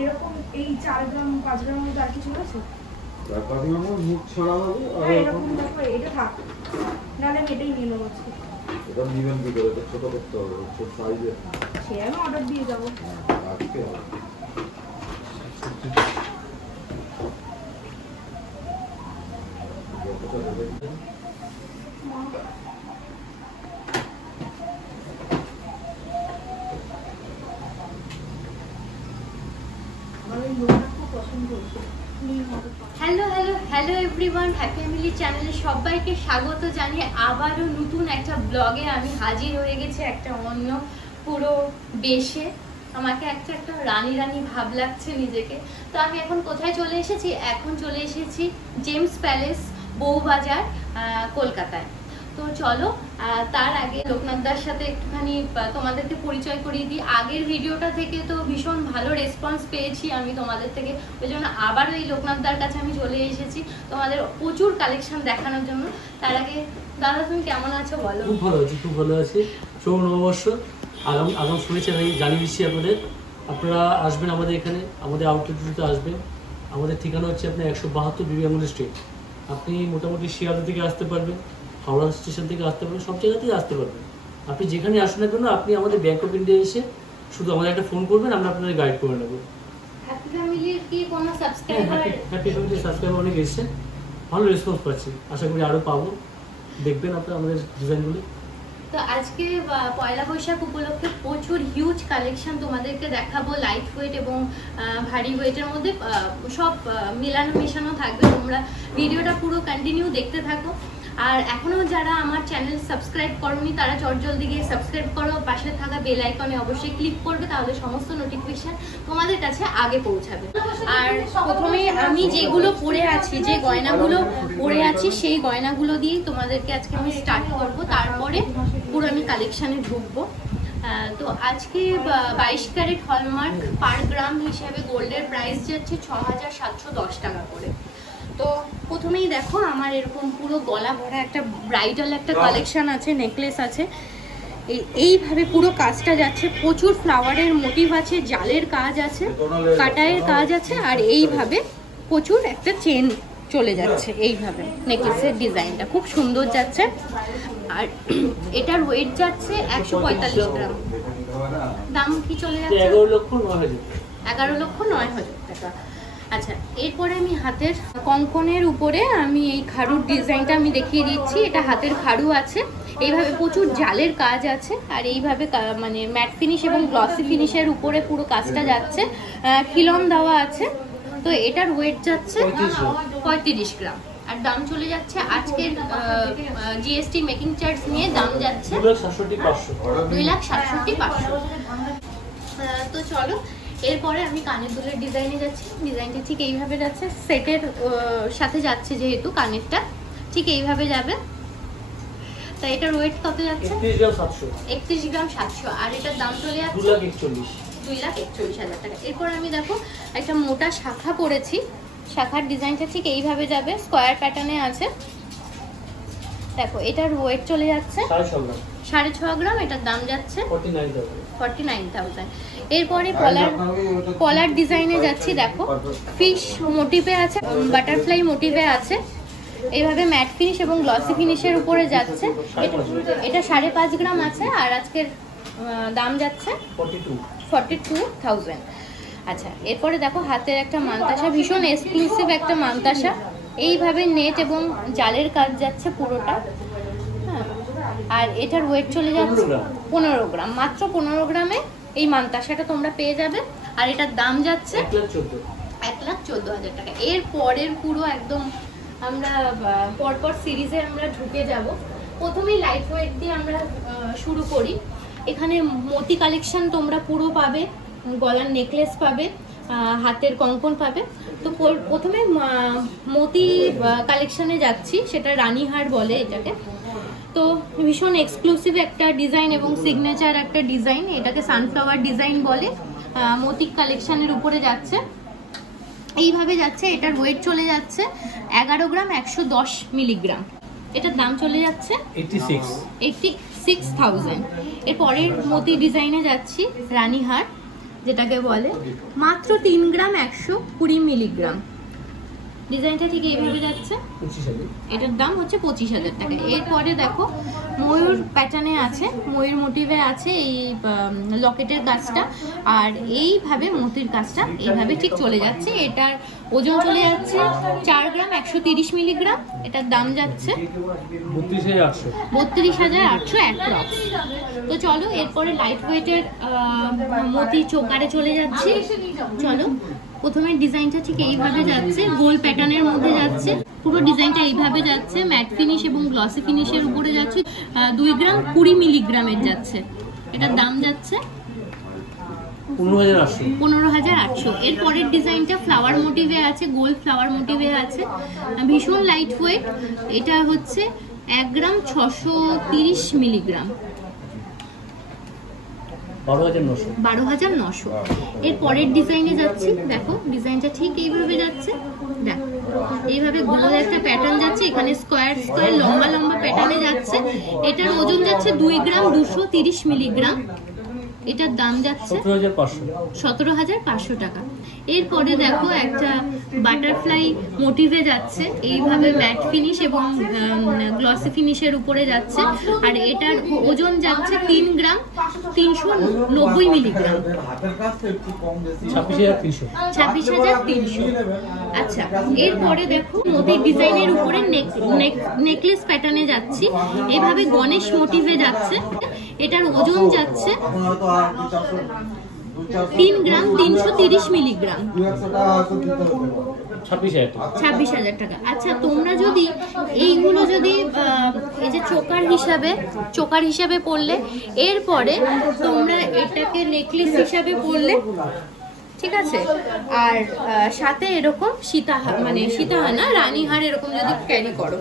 এরকম এই 4 গ্রাম 5 গ্রাম মতো আর কিছু আছে? মুখ ছড়া হবে এরকম দেখো, এটা থাক, নাহলে আমি এটাই নিয়ে নেবো। এটা নিবেন কি করে? এটা ছোট করতে হবে, ছোট সাইজে। সে আমি অর্ডার দিয়ে যাবো। আজকে hello hello hello everyone, happy family চ্যানেলে সবাইকে স্বাগত জানিয়ে আবারও নতুন একটা ব্লগে আমি হাজির হয়ে গেছি একটা অন্য পুরো বেশে। আমাকে একটা রানী রানী ভাব লাগছে নিজেকে। তো আমি এখন কোথায় চলে এসেছি? এখন চলে এসেছি জেমস প্যালেস, বউবাজার, কলকাতায়। তো চলো তার আগে লোকনাথদার সাথে একটুখানি তোমাদেরকে পরিচয় করিয়ে দিই। আগের ভিডিওটা থেকে তো ভীষণ ভালো রেসপন্স পেয়েছি আমি তোমাদের থেকে, ওই জন্য আবারও এই লোকনাথদার কাছে আমি চলে এসেছি তোমাদের প্রচুর কালেকশন দেখানোর জন্য। তার আগে দাদা তুমি কেমন আছো বলো? খুব ভালো আছি, খুব ভালো আছি। শুভ নববর্ষ, আগাম শুভেচ্ছা জানিয়ে দিচ্ছি আপনাদের। আপনারা আসবেন আমাদের এখানে, আমাদের আউটলেটে আসবেন। আমাদের ঠিকানা হচ্ছে আপনার 172 বিবেকানন্দ স্ট্রিট। আপনি মোটামুটি শিয়ালদা থেকে আসতে পারবেন, হাওড়া স্টেশন থেকে আসতে পারবেন, সব জায়গা থেকে আসতে পারবেন। আপনি যেখানে আসুন না কেন, আপনি আমাদের ব্যাংক অফ ইন্ডিয়া এসে শুধু আমাদের একটা ফোন করবেন, আমরা আপনাদের গাইড করে নেব। হ্যাপি ফ্যামিলির কি কোনো সাবস্ক্রাইবার? হ্যাপি ফ্যামিলির সাবস্ক্রাইবার অনেক এসেছে, ভালো রেসপন্স পাচ্ছি, আশা করি আরও পাবো। দেখবেন আপনারা আমাদের ডিজাইনগুলো। তো আজকে পয়লা বৈশাখ উপলক্ষে প্রচুর হিউজ কালেকশন তোমাদেরকে দেখাবো, লাইট ওয়েট এবং ভারী ওয়েটের মধ্যে সব মেলানো মেশানো থাকবে। তোমরা ভিডিওটা পুরো কন্টিনিউ দেখতে থাকো। আর এখনও যারা আমার চ্যানেল সাবস্ক্রাইব করোনি তারা চটজলদি গিয়ে সাবস্ক্রাইব করো, পাশে থাকা বেল আইকনে অবশ্যই ক্লিক করবে, তাহলে সমস্ত নোটিফিকেশন তোমাদের কাছে আগে পৌঁছাবে। আর প্রথমে আমি যেগুলো পরে আছি, যে গয়নাগুলো পরে আছি, সেই গয়নাগুলো দিয়েই তোমাদেরকে আজকে আমি স্টার্ট করবো, তারপরে পুরো আমি কালেকশানে ঢুকবো। তো আজকে 22 ক্যারেট হলমার্ক পার গ্রাম হিসাবে গোল্ডের প্রাইস যাচ্ছে 6710 টাকা করে। তো প্রথমেই দেখো আমার এরকম পুরো গলা ভরা একটা ব্রাইডাল একটা কালেকশন আছে, নেকলেস আছে, এইভাবে পুরো কাজটা যাচ্ছে। প্রচুর ফ্লাওয়ারের মোটিভ আছে, জালের কাজ আছে, কাটায়ের কাজ আছে, আর এইভাবে প্রচুর একটা চেন চলে যাচ্ছে। এইভাবে নেকলেসের ডিজাইনটা খুব সুন্দর যাচ্ছে। আর এটার ওয়েট যাচ্ছে 145 গ্রাম। দাম কি চলে যাচ্ছে? 11,09,000 টাকা। আচ্ছা, এরপরে আমি হাতের কঙ্কনের উপরে আমি এই খাড়ুর ডিজাইনটা আমি দেখিয়ে দিচ্ছি। এটা হাতের খাড়ু আছে, এইভাবে প্রচুর জালের কাজ আছে, আর এইভাবে মানে ম্যাট ফিনিশ এবং গ্লসি ফিনিশের উপরে পুরো কাজটা যাচ্ছে, খিলন দেওয়া আছে। তো এটার ওয়েট যাচ্ছে 35 গ্রাম। আর দাম চলে যাচ্ছে আজকের জিএসটি মেকিং চার্জ নিয়ে দাম যাচ্ছে 2,67,500। তো চলো এরপরে আমি কানের দুলের ডিজাইনে যাচ্ছি। ডিজাইনটা ঠিক এইভাবে যাচ্ছে, সেটের সাথে যাচ্ছে, যেহেতু কানেরটা ঠিক এইভাবে যাবে। তাই এটার ওয়েট কত যাচ্ছে? 31 গ্রাম 700। আর এটার দাম চলে যাচ্ছে 2,41,000 টাকা। এরপর আমি দেখো একটা মোটা শাখা পরেছি, শাখার ডিজাইনটা ঠিক এইভাবে যাবে, স্কোয়ার প্যাটার্নে আছে। দেখো এটার ওয়েট চলে যাচ্ছে 6.5 গ্রাম। এটার দাম যাচ্ছে 49,000। এরপরে কলার ডিজাইনে যাচ্ছি। দেখো ফিশ মোটিভে আছে, বাটারফ্লাই মোটিভে আছে, এইভাবে ম্যাট ফিনিশ এবং গ্লসি ফিনিশের উপরে যাচ্ছে। এটা 5.5 গ্রাম আছে, আর আজকের দাম যাচ্ছে 42,000। আচ্ছা, এরপরে দেখো হাতের একটা মানতাসা, ভীষণ এক্সক্লুসিভ একটা মানতাসা, এইভাবে নেট এবং জালের কাজ যাচ্ছে পুরোটা। হ্যাঁ, আর এটার ওয়েট চলে যাচ্ছে 15 গ্রাম। মাত্র 15 গ্রামে এই মানতাসাটা তোমরা পেয়ে যাবে। আর এটার দাম যাচ্ছে 1,14,000 টাকা। এর পরের পুরো একদম আমরা পরপর সিরিজে আমরা ঢুকে যাব। প্রথমেই লাইট ওয়েট দিয়ে আমরা শুরু করি। এখানে মতি কালেকশন তোমরা পুরো পাবে, গলার নেকলেস পাবে, হাতের কঙ্কন পাবে। তো প্রথমে মতি কালেকশনে যাচ্ছি, সেটা রানীহার বলে এটাকে। তো ভীষণ এক্সক্লুসিভ একটা ডিজাইন এবং সিগনেচার একটা ডিজাইন, এটাকে সানফ্লাওয়ার ডিজাইন বলে। মতিক কালেকশনের উপরে যাচ্ছে, এইভাবে যাচ্ছে। এটার ওয়েট চলে যাচ্ছে 11 গ্রাম 110 মিলিগ্রাম। এটার দাম চলে যাচ্ছে 86,000। এর পরের মতি ডিজাইনে যাচ্ছি, রানীহার যেটাকে বলে, মাত্র 3 গ্রাম 120 মিলিগ্রাম। ডিজাইনটা ঠিক এইভাবে যাচ্ছে, 25,000। এটার দাম হচ্ছে 25,000 টাকা। এরপরে দেখো ময়ূর প্যাটার্নে আছে, ময়ূর মোটিভে আছে এই লকেটের কাজটা, আর এইভাবে মতির কাজটা এইভাবে ঠিক চলে যাচ্ছে। এটার ওজন চলে যাচ্ছে 4 গ্রাম 130 মিলিগ্রাম। এটার দাম যাচ্ছে 32,800 অ্যাপ্রক্স। তো চলো এরপরে লাইট ওয়েটের মতি চোকারে চলে যাচ্ছি। চলো, প্রথমে ডিজাইনটা ঠিক এইভাবে যাচ্ছে, গোল প্যাটার্নের মধ্যে যাচ্ছে, পুরো ডিজাইনটা এইভাবে যাচ্ছে, ম্যাট ফিনিশ এবং গ্লসি ফিনিশের উপরে যাচ্ছে। 2 গ্রাম 20 মিলিগ্রামের যাচ্ছে। এটার দাম যাচ্ছে 15,800। এর পরের ডিজাইনটা ফ্লাওয়ার মোটিভে আছে, গোল ফ্লাওয়ার মোটিভে আছে, ভীষণ লাইট ওয়েট। এটা হচ্ছে 1 গ্রাম 630 মিলিগ্রাম, 12,900। এর পরের ডিজাইনে যাচ্ছি, দেখো ডিজাইনটা ঠিক এইভাবে যাচ্ছে, দেখো এইভাবে গোল একটা প্যাটার্ন যাচ্ছে, এখানে স্কোয়ার স্কোয়ার লম্বা লম্বা প্যাটার্নে যাচ্ছে। এটার ওজন যাচ্ছে 2 গ্রাম 230 মিলিগ্রাম। এটার দাম যাচ্ছে 17,500 টাকা। এরপরে দেখো একটা বাটারফ্লাই মোটিভে যাচ্ছে, এইভাবে ম্যাট ফিনিশ এবং গ্লসি ফিনিশের উপরে যাচ্ছে, আর এটার ওজন যাচ্ছে 3 গ্রাম 390 মিলিগ্রাম, 26,300। আচ্ছা, এরপরে দেখো মোতির ডিজাইনের উপরে নেকলেস প্যাটার্নে যাচ্ছি, এইভাবে গণেশ মোটিভে যাচ্ছে। এটার ওজন যাচ্ছে 3 গ্রাম 330 মিলিগ্রাম, 26,000 টাকা। আচ্ছা, তোমরা যদি এইগুলো যদি এই যে চোকার হিসাবে পড়লে, এরপরে তোমরা এটাকে নেকলেস হিসাবে পড়লে, ঠিক আছে, আর সাথে এরকম সীতাহার না রানীহার এরকম যদি ক্যারি করো,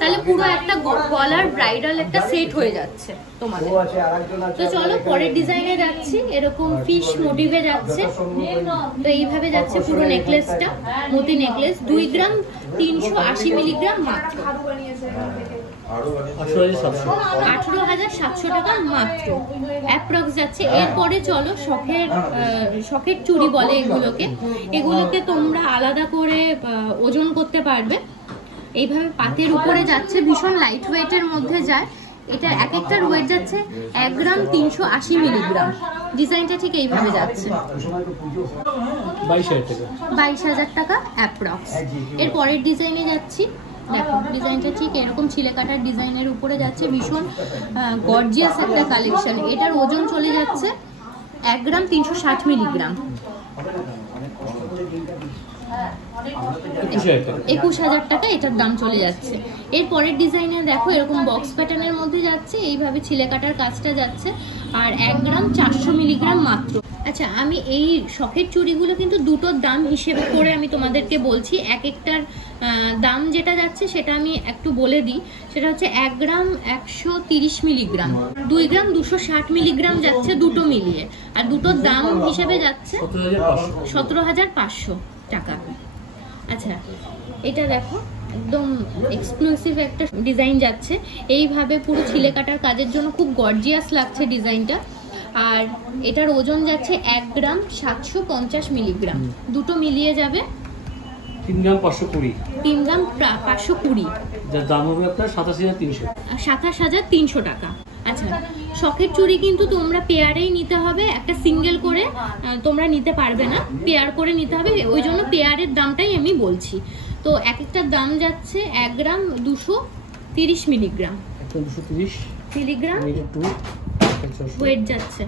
তাহলে পুরো একটা গলার ব্রাইডাল একটা সেট হয়ে যাচ্ছে তোমাদের। তো চলো পরের ডিজাইনে যাচ্ছি, এরকম ফিশ মোটিভে যাচ্ছে। তো এইভাবে যাচ্ছে পুরো নেকলেসটা, মতি নেকলেস, 2 গ্রাম 380 মিলিগ্রাম, মাত্র 18,700 টাকা মাত্র অ্যাপ্রক্স যাচ্ছে। এরপরে চলো শখের চুড়ি বলে এগুলোকে তোমরা আলাদা করে ওজন করতে পারবে। এইভাবে পাতের উপরে যাচ্ছে, ভীষণ লাইট ওয়েটের মধ্যে যায়। এটা এক একটার ওয়েট যাচ্ছে 1 গ্রাম 380 মিলিগ্রাম। ডিজাইনটা ঠিক এইভাবে যাচ্ছে, 22,000 টাকা অ্যাপ্রক্স। এর পরের ডিজাইনে যাচ্ছি, দেখো ডিজাইনটা ঠিক এরকম ছিলে কাটার ডিজাইনের উপরে যাচ্ছে, ভীষণ গর্জিয়াস একটা কালেকশন। এটার ওজন চলে যাচ্ছে 1 গ্রাম 360 মিলিগ্রাম, 21,000 টাকা এটার দাম চলে যাচ্ছে। এর পরের ডিজাইনে দেখো এরকম বক্স প্যাটার্নের মধ্যে যাচ্ছে, এইভাবে ছিলে কাটার কাজটা যাচ্ছে, আর 1 গ্রাম 400 মিলিগ্রাম মাত্র। আচ্ছা, আমি এই শখের চুড়িগুলো কিন্তু দুটোর দাম হিসেবে করে আমি তোমাদেরকে বলছি। এক একটার দাম যেটা যাচ্ছে সেটা আমি একটু বলে দিই। সেটা হচ্ছে 1 গ্রাম 130 মিলিগ্রাম, 2 গ্রাম 260 মিলিগ্রাম যাচ্ছে দুটো মিলিয়ে, আর দুটোর দাম হিসেবে যাচ্ছে 17,500 টাকা। আচ্ছা, এটা দেখো একদম এক্সক্লুসিভ একটা ডিজাইন যাচ্ছে, এইভাবে পুরো ছিলে কাটার কাজের জন্য খুব গর্জিয়াস লাগছে ডিজাইনটা। আর এটার ওজন যাচ্ছে 1 গ্রাম 750 মিলিগ্রাম, দুটো মিলিয়ে যাবে 3 গ্রাম 520, 3 গ্রাম 520, যার দাম হবে আপনার 27,300 টাকা। আচ্ছা, শখের চুড়ি কিন্তু তোমরা পেয়ারেই নিতে হবে, একটা সিঙ্গেল করে তোমরা নিতে পারবে না, পেয়ার করে নিতে হবে, ওই জন্য পেয়ারের দামটাই আমি বলছি। তো এক একটার দাম যাচ্ছে 1 গ্রাম 230 মিলিগ্রাম, 230 মিলিগ্রাম ওয়েট যাচ্ছে,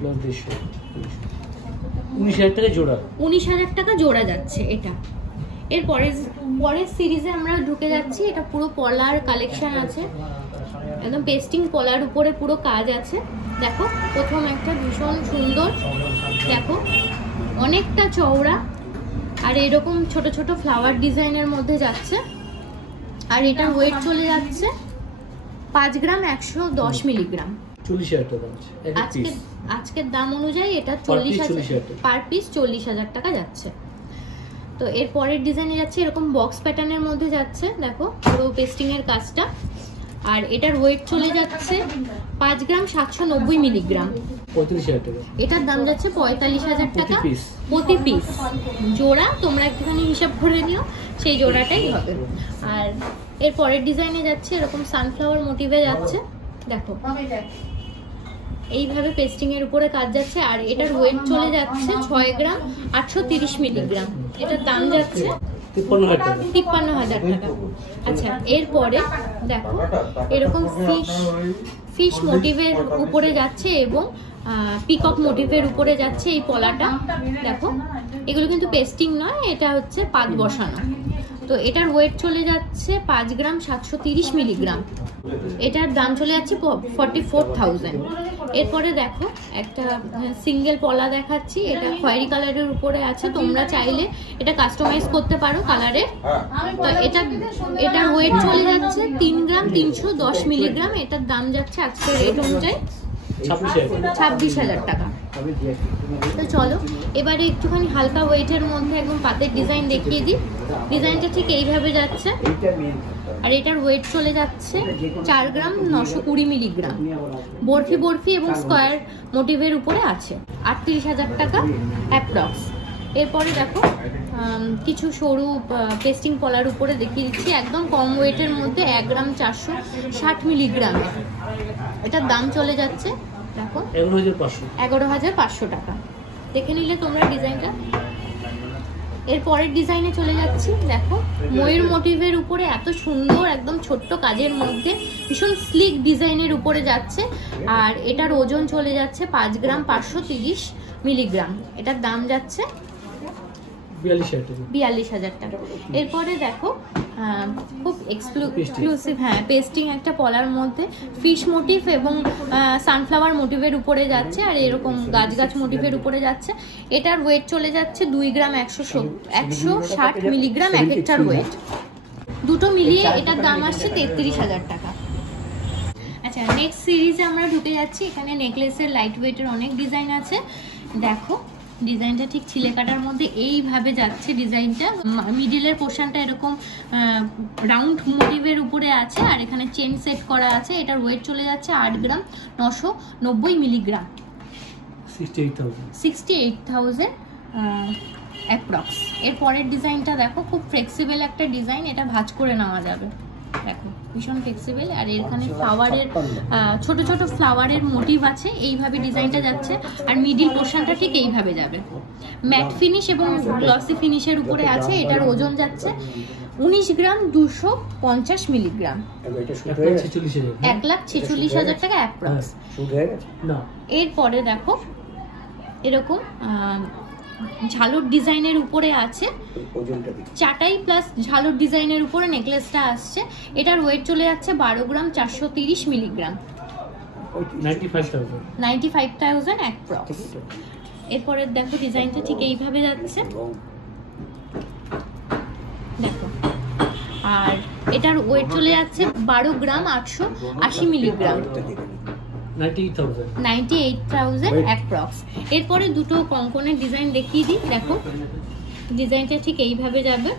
19,000 টাকা জোড়া, 19,000 টাকা জোড়া যাচ্ছে এটা। এর পরের সিরিজে আমরা ঢুকে যাচ্ছি। এটা পুরো পলার কালেকশন আছে, একদম পেস্টিং পলার উপরে পুরো কাজ আছে। দেখো প্রথম একটা ভীষণ সুন্দর, দেখো অনেকটা চওড়া, আর এরকম ছোট ছোট ফ্লাওয়ার ডিজাইনের মধ্যে যাচ্ছে, আর এটার ওয়েট চলে যাচ্ছে 5 গ্রাম 110 মিলিগ্রাম, 40,000 টাকা। আজকের দাম অনুযায়ী এটা 40,000 পার পিস, 40,000 টাকা যাচ্ছে। তো এর পরের ডিজাইনে যাচ্ছে এরকম বক্স প্যাটার্নের মধ্যে যাচ্ছে, দেখো পুরো পেস্টিং এর কাজটা, আর এটার ওয়েট চলে যাচ্ছে 5 গ্রাম 790 মিলিগ্রাম। 35,000 টাকা। এটার দাম যাচ্ছে 45,000 টাকা প্রতি পিস। প্রতি পিস। জোড়া তোমরা একটুখানি হিসাব করে নিও, সেই জোড়াটাই হবে। আর এর পরের ডিজাইনে যাচ্ছে এরকম সানফ্লাওয়ার মোটিভে যাচ্ছে, দেখো এইভাবে পেস্টিং এর উপরে কাজ যাচ্ছে। আর এটার ওয়েট চলে যাচ্ছে 6 গ্রাম 830 মিলিগ্রাম। এটার দাম যাচ্ছে 53,000 টাকা। আচ্ছা, এরপরে দেখো এরকম ফিশ মোটিভের উপরে যাচ্ছে এবং পিকক মোটিভের উপরে যাচ্ছে এই পলাটা। দেখো এগুলো কিন্তু পেস্টিং নয়, এটা হচ্ছে পাত বসানো। তো এটার ওয়েট চলে যাচ্ছে 5 গ্রাম 730 মিলিগ্রাম। এটার দাম চলে যাচ্ছে 44,000। এরপরে দেখো একটা সিঙ্গেল পলা দেখাচ্ছি, এটা খয়েরি কালারের উপরে আছে, তোমরা চাইলে এটা কাস্টমাইজ করতে পারো কালারের। তো এটার ওয়েট চলে যাচ্ছে 3 গ্রাম 310 মিলিগ্রাম। এটার দাম যাচ্ছে আজকের রেট অনুযায়ী 26,000 টাকা। তো চলো এবারে একটুখানি হালকা ওয়েটের মধ্যে একদম পাতের ডিজাইন দেখিয়ে দিই। ডিজাইনটা ঠিক এইভাবে যাচ্ছে, আর এটার ওয়েট চলে যাচ্ছে 4 গ্রাম 920 মিলিগ্রাম। বরফি এবং স্কোয়ার মোটিভের উপরে আছে, 38,000 টাকা অ্যাপ্রক্স। এরপরে দেখো কিছু সরু পেস্টিং পলার উপরে দেখিয়ে দিচ্ছি, একদম কম ওয়েটের মধ্যে 1 গ্রাম 460 মিলিগ্রাম। এটার দাম চলে যাচ্ছে দেখো 11,500 টাকা। দেখে নিলে তোমরা ডিজাইনটা। এর পরের ডিজাইনে চলে যাচ্ছি, দেখো ময়ূর মোটিভের উপরে এত সুন্দর একদম ছোট্ট কাজের মধ্যে ভীষণ স্লিক ডিজাইনের উপরে যাচ্ছে। আর এটার ওজন চলে যাচ্ছে 5 গ্রাম 530 মিলিগ্রাম। এটার দাম যাচ্ছে 42,000 টাকা। এরপরে দেখো খুব এক্সক্লুসিভ পেস্টিং একটা পলার মধ্যে ফিশ মোটিভ এবং সানফ্লাওয়ার মোটিভের উপরে যাচ্ছে, আর এরকম গাছ মোটিভের উপরে যাচ্ছে। এটার ওয়েট চলে যাচ্ছে 2 গ্রাম 160 মিলিগ্রাম এক একটার ওয়েট। দুটো মিলিয়ে এটার দাম আসছে 33,000 টাকা। আচ্ছা, নেক্সট সিরিজে আমরা ঢুকে যাচ্ছি। এখানে নেকলেসের লাইট ওয়েটের অনেক ডিজাইন আছে। দেখো ডিজাইনটা ঠিক ছিলে কাটার মধ্যে এইভাবে যাচ্ছে। ডিজাইনটা মিডিলের পোর্শনটা এরকম রাউন্ড মোটিভের উপরে আছে, আর এখানে চেন সেট করা আছে। এটার ওয়েট চলে যাচ্ছে 8 গ্রাম 990 মিলিগ্রাম, 68,000 অ্যাপ্রক্স। এর পরের ডিজাইনটা দেখো খুব ফ্লেক্সিবল একটা ডিজাইন, এটা ভাঁজ করে নেওয়া যাবে। দেখো ভীষণ ফ্লেক্সিবল, আর এখানে ফ্লাওয়ারের ছোট ছোট ফ্লাওয়ারের মোটিভ আছে। এইভাবে ডিজাইনটা যাচ্ছে, আর মিডিল পোর্শনটা ঠিক এইভাবে যাবে। ম্যাট ফিনিশ এবং গ্লসি ফিনিশের উপরে আছে। এটার ওজন যাচ্ছে 19 গ্রাম 250 মিলিগ্রাম, 1,46,000 টাকা অ্যাপ্রক্স। এরপরে দেখো এরকম ঝালর ডিজাইনের উপরে আছে, চাটাই প্লাস ঝালর ডিজাইনের উপরে নেকলেসটা আসছে। এটার ওয়েট চলে যাচ্ছে 12 গ্রাম 430 মিলিগ্রাম, 95,000 অ্যাপ্রক্স। এরপরে দেখো ডিজাইনটা ঠিক এইভাবে যাচ্ছে, দেখো। আর এটার ওয়েট চলে যাচ্ছে 12 গ্রাম 880 মিলিগ্রাম, 98,000 অ্যাপ্রক্স। এরপরে দুটো কঙ্কনের ডিজাইন দেখিয়ে দিই। দেখো ডিজাইনটা ঠিক এইভাবে যাবে।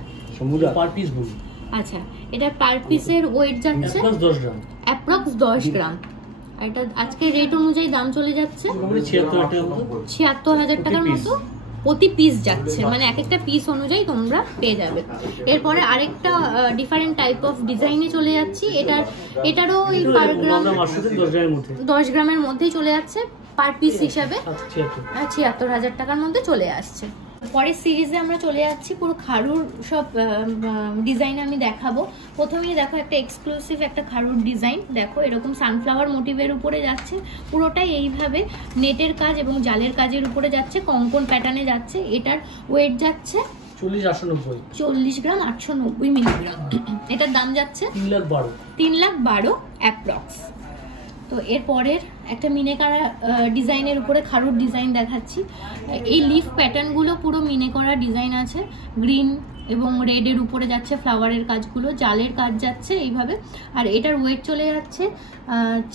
আচ্ছা, এটা পার পিসের ওয়েট যাচ্ছে অ্যাপ্রক্স 10 গ্রাম। আর এটা আজকে রেট অনুযায়ী দাম চলে যাচ্ছে 76,000 টাকার মতো প্রতি পিস যাচ্ছে, মানে এক একটা পিস অনুযায়ী তোমরা পেয়ে যাবে। এরপরে আরেকটা ডিফারেন্ট টাইপ অফ ডিজাইনে চলে যাচ্ছি। এটারও ওই পার গ্রাম 10 গ্রামের মধ্যেই চলে যাচ্ছে, পার পিস হিসাবে 76,000 টাকার মধ্যে চলে আসছে। পরের সিরিজে আমরা চলে যাচ্ছি, পুরো খারুর সব ডিজাইন আমি দেখাবো। প্রথমেই দেখো একটা এক্সক্লুসিভ একটা খারুর ডিজাইন, দেখো এরকম সানফ্লাওয়ার মোটিভের উপরে যাচ্ছে, পুরোটাই এইভাবে নেটের কাজ এবং জালের কাজের উপরে যাচ্ছে, কঙ্কন প্যাটার্নে যাচ্ছে। এটার ওয়েট যাচ্ছে 40 গ্রাম 890 মিলিগ্রাম। এটার দাম যাচ্ছে 3,12,000 অ্যাপ্রক্স। তো এরপরের একটা মিনেকারা ডিজাইনের উপরে খারুর ডিজাইন দেখাচ্ছি। এই লিফ প্যাটার্নগুলো পুরো মিনে করা ডিজাইন আছে, গ্রিন এবং রেডের উপরে যাচ্ছে ফ্লাওয়ারের কাজগুলো, জালের কাজ যাচ্ছে এইভাবে। আর এটার ওয়েট চলে যাচ্ছে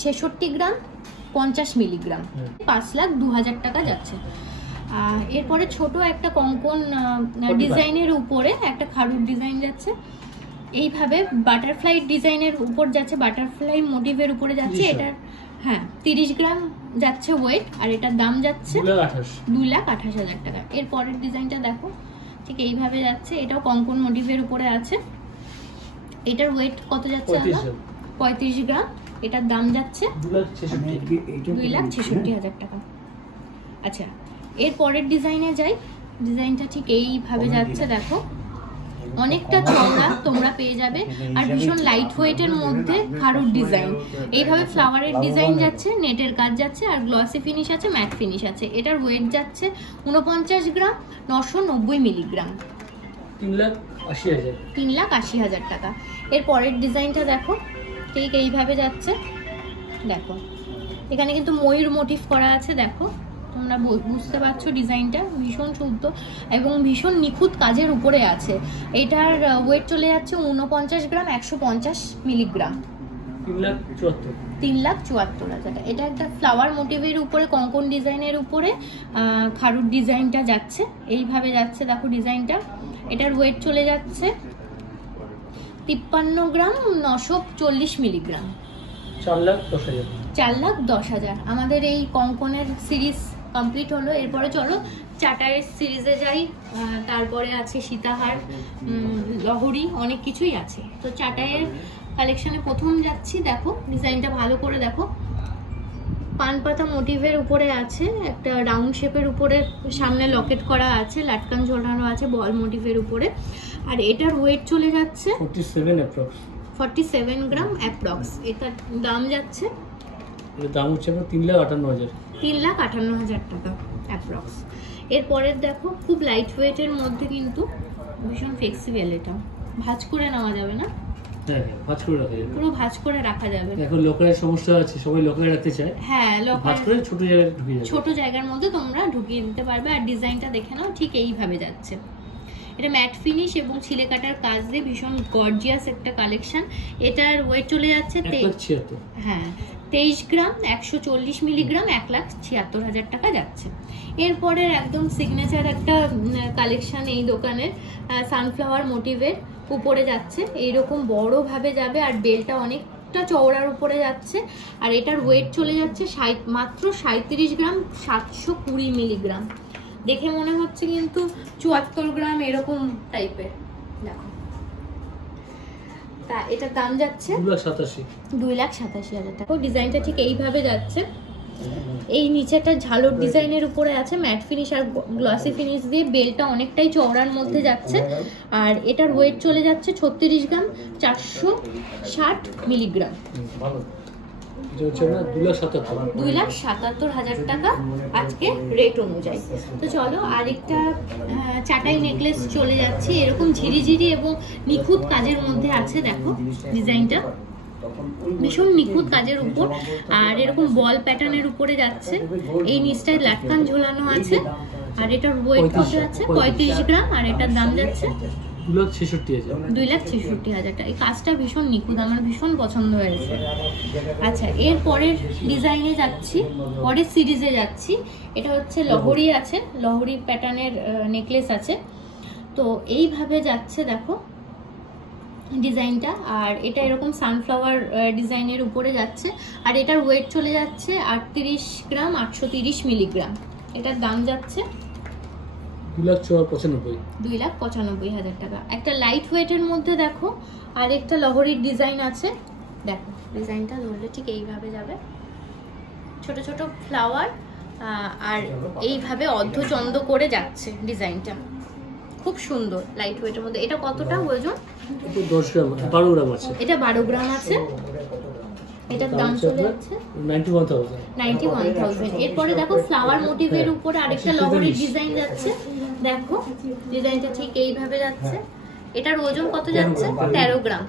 66 গ্রাম 50 মিলিগ্রাম, 5,02,000 টাকা যাচ্ছে। এরপরে ছোট একটা কঙ্কন ডিজাইনের উপরে একটা খারুর ডিজাইন যাচ্ছে, এইভাবে বাটারফ্লাই ডিজাইনের উপর যাচ্ছে, বাটারফ্লাই মোটিভের উপরে যাচ্ছে। এটার হ্যাঁ 30 গ্রাম যাচ্ছে ওয়েট, আর এটার দাম যাচ্ছে 2,28,000 টাকা। এর পরের ডিজাইনটা দেখো, ঠিক এইভাবে যাচ্ছে, এটাও কঙ্কন মোটিভের উপরে আছে। এটার ওয়েট কত যাচ্ছে? 35 গ্রাম। এটার দাম যাচ্ছে 2,66,000 টাকা। আচ্ছা, এর পরের ডিজাইনে যাই। ডিজাইনটা ঠিক এইভাবে যাচ্ছে, দেখো অনেকটা চওড়া তোমরা পেয়ে যাবে, আর ভীষণ লাইট ওয়েটের মধ্যে খারুর ডিজাইন। এইভাবে ফ্লাওয়ারের ডিজাইন যাচ্ছে, নেটের কাজ যাচ্ছে, আর গ্লসি ফিনিশ আছে, ম্যাট ফিনিশ আছে। এটার ওয়েট যাচ্ছে 49 গ্রাম, 990 মিলিগ্রাম, 3,80,000 টাকা। এর পরের ডিজাইনটা দেখো, ঠিক এইভাবে যাচ্ছে। দেখো এখানে কিন্তু ময়ূর মোটিভ করা আছে, দেখো তোমরা বুঝতে পারছো ডিজাইনটা ভীষণ শুদ্ধ এবং ভীষণ নিখুঁত কাজের উপরে আছে। এটার ওয়েট চলে যাচ্ছে 49 গ্রাম, 150 মিলিগ্রাম, 3,74,000 টাকা। এটা একটা ফ্লাওয়ার মোটিভের উপরে কঙ্কন ডিজাইনের উপরে খারুর ডিজাইনটা যাচ্ছে, এইভাবে যাচ্ছে দেখো ডিজাইনটা। এটার ওয়েট চলে যাচ্ছে 53 গ্রাম, 940 মিলিগ্রাম, 4,10,000। আমাদের এই কঙ্কনের সিরিজ কমপ্লিট হলো। এরপরে চলো চাটাইয়ের সিরিজে যাই। তারপরে আছে সীতাহার, লহরি, অনেক কিছুই আছে। তো চাটাইয়ের কালেকশনে প্রথম যাচ্ছি। দেখো ডিজাইনটা ভালো করে দেখো, পান পাতা মোটিভের উপরে আছে, একটা রাউন্ড শেপের উপরে সামনে লকেট করা আছে, লাটকান ঝোলানো আছে বল মোটিভের উপরে। আর এটার ওয়েট চলে যাচ্ছে 47 গ্রাম অ্যাপ্রক্স। এটার দাম যাচ্ছে, দাম হচ্ছে 3,58,000, 3,58,000 টাকা অ্যাপ্রক্স। এরপরের দেখো খুব লাইট ওয়েটের মধ্যে কিন্তু ভীষণ ফ্লেক্সিবল। এটা ভাঁজ করে নেওয়া যাবে না? হ্যাঁ ভাঁজ করে রাখা যাবে, পুরো ভাঁজ করে রাখা যাবে। এখন লকারের সমস্যা আছে, সবাই লকারে রাখতে চায়। হ্যাঁ, ভাঁজ করে ছোট জায়গায় ঢুকিয়ে যাবে, ছোট জায়গার মধ্যে তোমরা ঢুকিয়ে দিতে পারবে। আর ডিজাইনটা দেখে নাও, ঠিক এইভাবে যাচ্ছে। এটা ম্যাট ফিনিশ এবং ছিলে কাটার কাজ দিয়ে ভীষণ গর্জিয়াস একটা কালেকশন। এটার ওয়েট চলে যাচ্ছে 23 গ্রাম, 140 মিলিগ্রাম, 1,76,000 টাকা যাচ্ছে। এরপরে একদম সিগনেচার একটা কালেকশন এই দোকানের, সানফ্লাওয়ার মোটিভের উপরে যাচ্ছে, এইরকম বড় ভাবে যাবে, আর বেলটা অনেকটা চওড়ার উপরে যাচ্ছে। আর এটার ওয়েট চলে যাচ্ছে মাত্র 37 গ্রাম, 720 মিলিগ্রাম। দেখে মনে হচ্ছে কিন্তু 74 গ্রাম এরকম টাইপের। দেখো তা এটার দাম যাচ্ছে 2,87,000 টাকা। ডিজাইনটা ঠিক এইভাবে যাচ্ছে। এই নিচেটা ঝালর ডিজাইনের উপরে আছে, ম্যাট ফিনিশ আর গ্লসি ফিনিশ দিয়ে, বেলটা অনেকটাই চওড়ার মধ্যে যাচ্ছে। আর এটার ওয়েট চলে যাচ্ছে 36 গ্রাম, 460 মিলিগ্রাম, 2,77,000 টাকা আজকে রেট অনুযায়ী। তো চলো আরেকটা চাটাই নেকলেস চলে যাচ্ছে। এরকম ঝিরিঝিরি এবং নিখুঁত কাজের মধ্যে আছে। দেখো ডিজাইনটা ভীষণ নিখুঁত কাজের উপর, আর এরকম বল প্যাটার্নের উপরে যাচ্ছে। এই নিচটায় লাটকান ঝোলানো আছে। আর এটার ওয়েট কত আছে? 35 গ্রাম। আর এটার দাম যাচ্ছে 2,66,000 টাকা। এই কাজটা ভীষণ নিখুঁত, আমার ভীষণ পছন্দ হয়েছে। আচ্ছা, এর পরের ডিজাইনে যাচ্ছি, পরের সিরিজে যাচ্ছি। এটা হচ্ছে লহরি আছে, লহরি প্যাটার্নের নেকলেস আছে। তো এইভাবে যাচ্ছে দেখো ডিজাইনটা। আর এটা এরকম সানফ্লাওয়ার ডিজাইনের উপরে যাচ্ছে। আর এটার ওয়েট চলে যাচ্ছে 38 গ্রাম, 830 মিলিগ্রাম। এটার দাম যাচ্ছে 2,95,000 টাকা। একটা লাইট ওয়েটের মধ্যে দেখো আর একটা লহরির ডিজাইন আছে। দেখো ডিজাইনটা ধরলে ঠিক এইভাবে যাবে, ছোট ছোট ফ্লাওয়ার আর এইভাবে অর্ধচন্দ্র করে যাচ্ছে ডিজাইনটা, খুব সুন্দর লাইট ওয়েটের মধ্যে। এটা কতটা ওজন? 10 গ্রাম, 12 গ্রাম আছে। এটা 12 গ্রাম আছে। এটার দাম চলে যাচ্ছে 91,000। এরপরে দেখো ফ্লাওয়ার মোটিভের উপরে আরেকটা লহরির ডিজাইন যাচ্ছে। দেখো ডিজাইনটা ঠিক এইভাবে যাচ্ছে। এটার ওজন কত যাচ্ছে? 13 গ্রাম।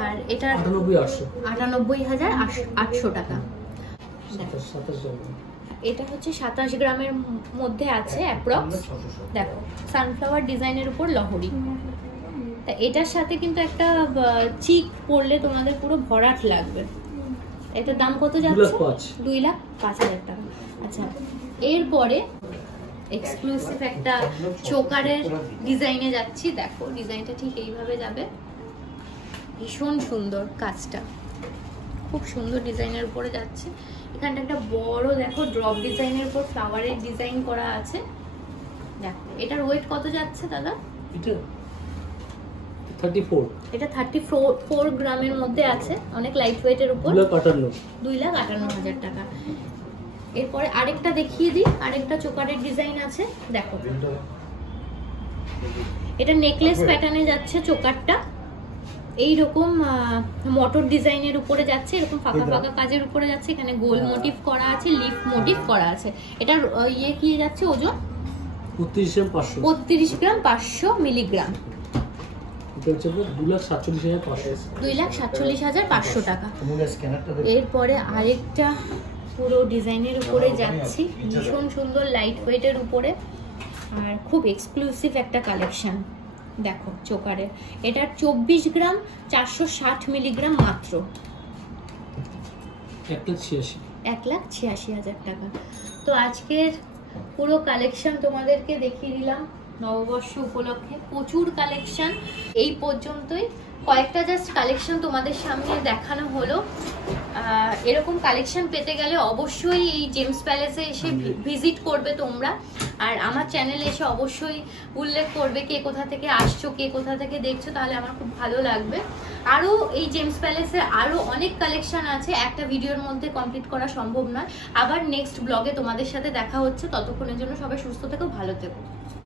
আর এটা 98,800 টাকা। এটা হচ্ছে 27 গ্রামের মধ্যে আছে অ্যাপ্রক্স। দেখো সানফ্লাওয়ার ডিজাইনের উপর লহরি। তা এটার সাথে কিন্তু একটা চিক পরলে তোমাদের পুরো ভরাট লাগবে। এটার দাম কত যাচ্ছে? 2,05,000 টাকা। আচ্ছা, এরপরে এক্সক্লুসিভ একটা চোকারের ডিজাইনে যাচ্ছি। দেখো ডিজাইনটা ঠিক এইভাবে যাবে, ভীষণ সুন্দর কাজটা, খুব সুন্দর ডিজাইনের উপরে যাচ্ছে। এখানটা একটা বড় দেখো ড্রপ ডিজাইনের উপর ফ্লাওয়ারের ডিজাইন করা আছে। দেখো এটার ওয়েট কত যাচ্ছে দাদা? এটা 34, এটা 34 গ্রামের মধ্যে আছে, অনেক লাইট ওয়েটের উপর। 2,58,000 টাকা। এরপরে আরেকটা দেখিয়ে দিই, আরেকটা চোকারের ডিজাইন আছে। দেখো এটা নেকলেস প্যাটার্নে যাচ্ছে চোকারটা, এইরকম মটর ডিজাইনের উপরে যাচ্ছে, এরকম ফাঁকা ফাঁকা কাজের উপরে যাচ্ছে। এখানে গোল মোটিভ করা আছে, লিফ মোটিভ করা আছে। এটার ইয়ে কি যাচ্ছে ওজন? 32 গ্রাম 500 মিলিগ্রাম। এটা হচ্ছে 2,47,500। 2,47,500 টাকা। এরপরে আরেকটা পুরো ডিজাইনের উপরে যাচ্ছি, ভীষণ সুন্দর লাইট ওয়েটের উপরে আর খুব এক্সক্লুসিভ একটা কালেকশন। দেখো চোকারের, এটার 24 গ্রাম 460 মিলিগ্রাম মাত্র, 1,86,000 টাকা। তো আজকের পুরো কালেকশন তোমাদেরকে দেখিয়ে দিলাম নববর্ষ উপলক্ষে, প্রচুর কালেকশন। এই পর্যন্তই, কয়েকটা জাস্ট কালেকশন তোমাদের সামনে দেখানো হলো। এরকম কালেকশন পেতে গেলে অবশ্যই এই জেমস প্যালেসে এসে ভিজিট করবে তোমরা, আর আমার চ্যানেলে এসে অবশ্যই উল্লেখ করবে কে কোথা থেকে আসছো, কে কোথা থেকে দেখছো, তাহলে আমার খুব ভালো লাগবে। আরও এই জেমস প্যালেসে আরও অনেক কালেকশন আছে, একটা ভিডিওর মধ্যে কমপ্লিট করা সম্ভব নয়। আবার নেক্সট ব্লগে তোমাদের সাথে দেখা হচ্ছে, ততক্ষণের জন্য সবাই সুস্থ থেকো, ভালো থেকো।